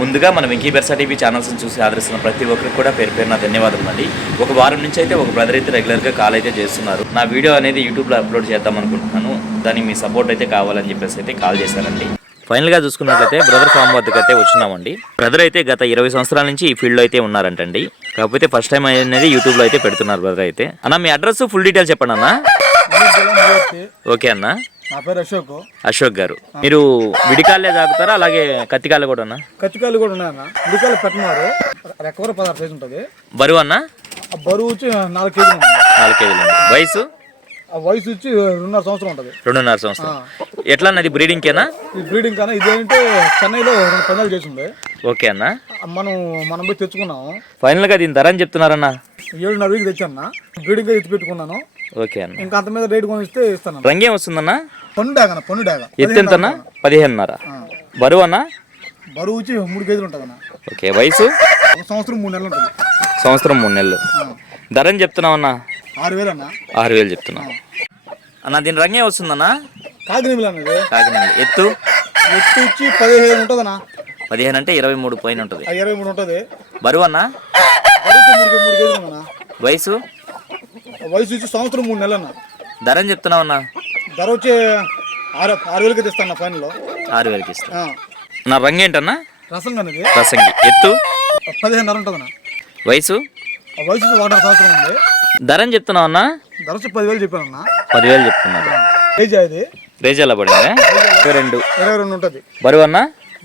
ముందుగా మన వెంకీ బెర్సా టీవీ ఛానల్స్ని చూసి ఆదరిస్తున్న ప్రతి ఒక్కరికి కూడా పేరు పేరున ధన్యవాదాలు అండి. ఒక వారం నుంచి అయితే ఒక బ్రదర్ అయితే రెగ్యులర్గా కాల్ అయితే చేస్తున్నారు. నా వీడియో అనేది యూట్యూబ్లో అప్లోడ్ చేద్దాం అనుకుంటున్నాను, దానికి మీ సపోర్ట్ అయితే కావాలని చెప్పేసి అయితే కాల్ చేశారండి. ఫైనల్గా చూసుకున్నట్లయితే బ్రదర్ ఫామ్ వద్దకు అయితే వచ్చినామండి. బ్రదర్ అయితే గత 20 సంవత్సరాల నుంచి ఈ ఫీల్డ్లో అయితే ఉన్నారంటండి. కాకపోతే ఫస్ట్ టైం అనేది యూట్యూబ్లో అయితే పెడుతున్నారు బ్రదర్ అయితే. అన్న మీ అడ్రస్ ఫుల్ డీటెయిల్స్ చెప్పండి అన్న. ఓకే అన్న. నా పేరు అశోక్ గారు. మీరు విడికాళ్ళే తాగుతారా అలాగే కత్తికాయలు కూడా అన్న? కత్తికాయలు కూడా ఉన్నాయన్న. విడికాయలు పెట్టినారు, రెక్కవర 16 కేజీ ఉంటుంది. బరువు అన్న? బరువు వచ్చి 4 కేజీలు. 4 కేజీలు. వయసు? వయసు వచ్చి 2.5 సంవత్సరం ఉంటుంది. 2.5 సంవత్సరం. ఎట్లా అన్నది బ్రీడింగ్కేనా? ఈ బ్రీడింగ్ కన్నా ఇదేంటే చెన్నైలో 2 పందాలు చేసింది. ఓకే అన్న. మనం పోయి తెచ్చుకున్నాము. ఫైనల్గా దీని ధర అని చెప్తున్నారన్న? 7.5 తెచ్చాను. బ్రీడింగ్ ఎత్తి పెట్టుకున్నాను. ఓకే అన్న. ఇంకా అంత మీద రేట్ కొనిస్తే ఇస్తాను. రంగేం వస్తుందన్న? పన్ను డాగ. ఎత్తు ఎంతన్నా? 15.5. బరువు అన్న? బరువు వచ్చి 3 కేజీలు ఉంటుంది అన్న. ఓకే. వయసు? 1 సంవత్సరం 3 నెలలు ఉంటుంది. సంవత్సరం 3 నెలలు. ధర అని చెప్తున్నావన్నా? 6,000 అన్న. 6,000 చెప్తున్నావు అన్న. దీని రంగే వస్తుందన్నా? కాకినీళ్ళు అన్నది. కాకినీళ్ళు. ఎత్తు వచ్చి 15 ఉంటుంది అన్న. 15 అంటే 23 పైన ఉంటుంది. 23 ఉంటుంది. బరువు అన్న? బరువు 3 కేజీలు అన్న. వయసు? వయసు వచ్చి సంవత్సరం 3 నెలలు అన్న. ధర అని చెప్తున్నావన్నా? ధర వచ్చి 6,000కి తెస్తాను ఫైనల్లో. 6,000కి ఇస్తా. నా రంగు ఏంటన్నా? రసంగి అనేది. రసంగి. ఎత్తు? 15.5 ఉంటుంది అన్న. వయసు? వయసు 1.5 సంవత్సరం ఉంది. ధర అని చెప్తున్నావన్నా? ధర వచ్చి 10,000 చెప్పాను అన్న. 10,000 చెప్తున్నారు. కేజీ అది రేజాల పడిందా? 22 ఉంటుంది. బరువు అన్న?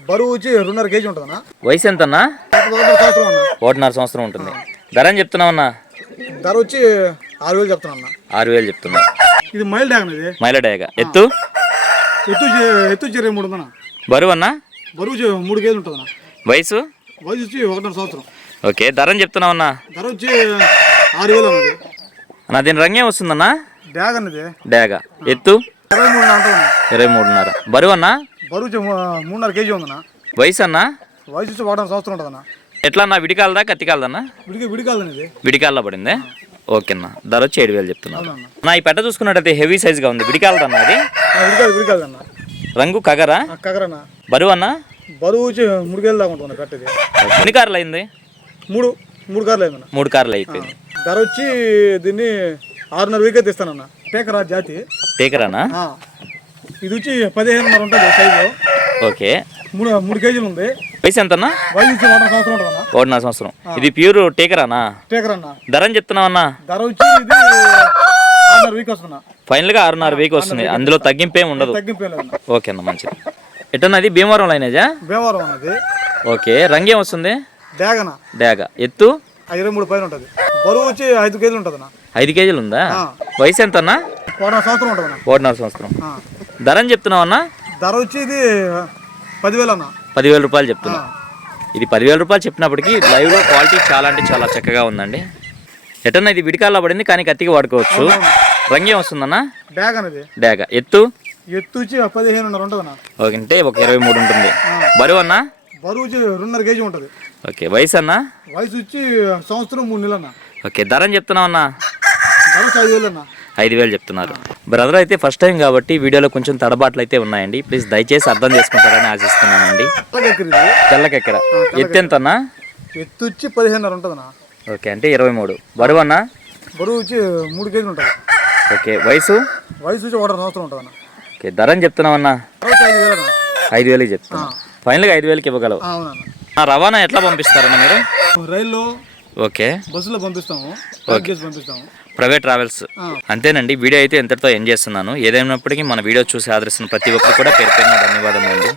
బరువు వచ్చి 2.5 కేజీ ఉంటుంది అన్న. వయసు ఎంత అన్న? 1.5 సంవత్సరం ఉంటుంది. ధర అని చెప్తున్నావన్నా? ధర వచ్చి 6,000 చెప్తున్నా అన్న. 6,000 చెప్తున్నా. ఇది మైల్ డాగ్ అనేది. మైల డాగ్. ఎత్తు? ఎత్తు 23 ఉందన్న. బరువు అన్న? బరువు 3 కేజీలు ఉంటుంది అన్న. వయసు? వయసు వచ్చి 1.5 సంవత్సరం. ఓకే. ధర అని చెప్తున్నావన్నా? ధర వచ్చి 6,000 అన్నది. అన్న దీని రంగేం వస్తుందన్నా? డాగ్ అన్నది. డాగా. ఎత్తు? 23 ఉంటుంది. 23.5. బరువు అన్న? బరువు 3.5 కేజీ ఉందన్న. వయసు అన్న? వయసు వచ్చి 1.5 సంవత్సరం ఉంటుంది అన్న. ఎట్లా అన్న? విడికాలదా కత్తికాలదన్నా? విడికాలనేది. విడికాల్లో పడిందే. ఓకే అన్న. ధర వచ్చి 7,000 చెప్తున్నా. నా ఈ పెట్ట చూసుకున్నట్టయితే హెవీ సైజ్గా ఉంది. విడికాలదన్న అది? విడికాలదన్న. రంగు కగరా? కగరన్న. బరువు అన్న? బరువు వచ్చి 3 కేజీలు దాకా ఉంటుంది పెట్టది. ఎన్ని కార్లు అయింది? 3 కార్లు అయిందన్న. 3 కార్లు అయిపోయింది. ధర వచ్చి దీన్ని 6,500 తెస్తానన్న. టేకరా జాతి. టేకరానా? ఇది వచ్చి 15.5 ఉంటుంది సైజు. ఓకే. 3 కేజీలు ఉంది. వయసు ఎంతన్నా? వయసు 1.5 సంవత్సరం ఉంటుంది అన్న. 1.5 సంవత్సరం. ఇది ప్యూర్ టేకరానా? టేకరన్న. ధర అని చెప్తున్నావన్నా? ధర వచ్చి ఇది 6,500 వస్తున్నా. ఫైనల్గా 6,500 వస్తుంది. అందులో తగ్గింపేం ఉండదు. ఓకే అన్న, మంచిది. ఎట్టన్నా అది భీమవరం లైనేజా? భీమవరం అన్నది. ఓకే. రంగేం వస్తుంది? డాగన. డాగా. ఎత్తు? 23 పైన ఉంటుంది. బరువు వచ్చి 5 కేజీలు ఉంటుంది అన్న. 5 కేజీలు ఉందా? వయసు ఎంత అన్న? 1.5 సంవత్సరం ఉంటుంది అన్న. 1.5 సంవత్సరం. ధర అని చెప్తున్నావన్నా? ధర వచ్చి ఇది 10,000 అన్న. 10,000 రూపాయలు చెప్తున్నా. ఇది 10,000 రూపాయలు చెప్పినప్పటికీ లైవ్లో క్వాలిటీ చాలా అంటే చాలా చక్కగా ఉందండి. ఎటన్నా ఇది విడికాల్లో పడింది కానీ కత్తికి వాడుకోవచ్చు. రంగేం వస్తుందన్నా? డాగ్ అనేది. డాగా. ఎత్తు? ఎత్తు వచ్చి 15.5 ఉంటుంది అన్న. ఓకే. అంటే ఒక 23 ఉంటుంది. బరువు అన్న? బరువు వచ్చి 2.5 కేజీ ఉంటుంది. ఓకే. వయసు అన్న? వయసు వచ్చి సంవత్సరం 3 నెలలు అన్న. ఓకే. ధర అని చెప్తున్నావు అన్న? ధర 5,000 అన్న. 5,000 చెప్తున్నారు. బ్రదర్ అయితే ఫస్ట్ టైం కాబట్టి వీడియోలో కొంచెం తడబాట్లు అయితే ఉన్నాయండి. ప్లీజ్ దయచేసి అర్థం చేసుకుంటారని ఆశిస్తున్నానండి. తెల్లకెక్కర. ఎత్తు ఎంత అన్న? ఎత్తు వచ్చి 15.5 ఉంటుంది అన్న. ఓకే. అంటే 23. బరువు అన్న? బరువు వచ్చి 3 కేజీలు ఉంటుంది. ఓకే. వయసు? వయసు వచ్చి 1.5 సంవత్సరం ఉంటుంది అన్న. ఓకే. ధర అని చెప్తున్నావు అన్న? 5,000 అన్న. 5,000 చెప్తున్నా. ఫైనల్గా 5,000కి ఇవ్వగలవు. అవునన్న. రవాణా ఎట్లా పంపిస్తారన్న మీరు? రైల్లో. ఓకే. బస్సులో పంపిస్తాము. పంపిస్తాము. Private travels. అంతేనండి. వీడియో అయితే ఎంతటితో ఎండ్ చేస్తున్నాను. ఏదైనప్పటికీ మన వీడియో చూసి ఆదరిస్తున్న ప్రతి ఒక్కరు కూడా పేరు పేరున ధన్యవాదములు అండి.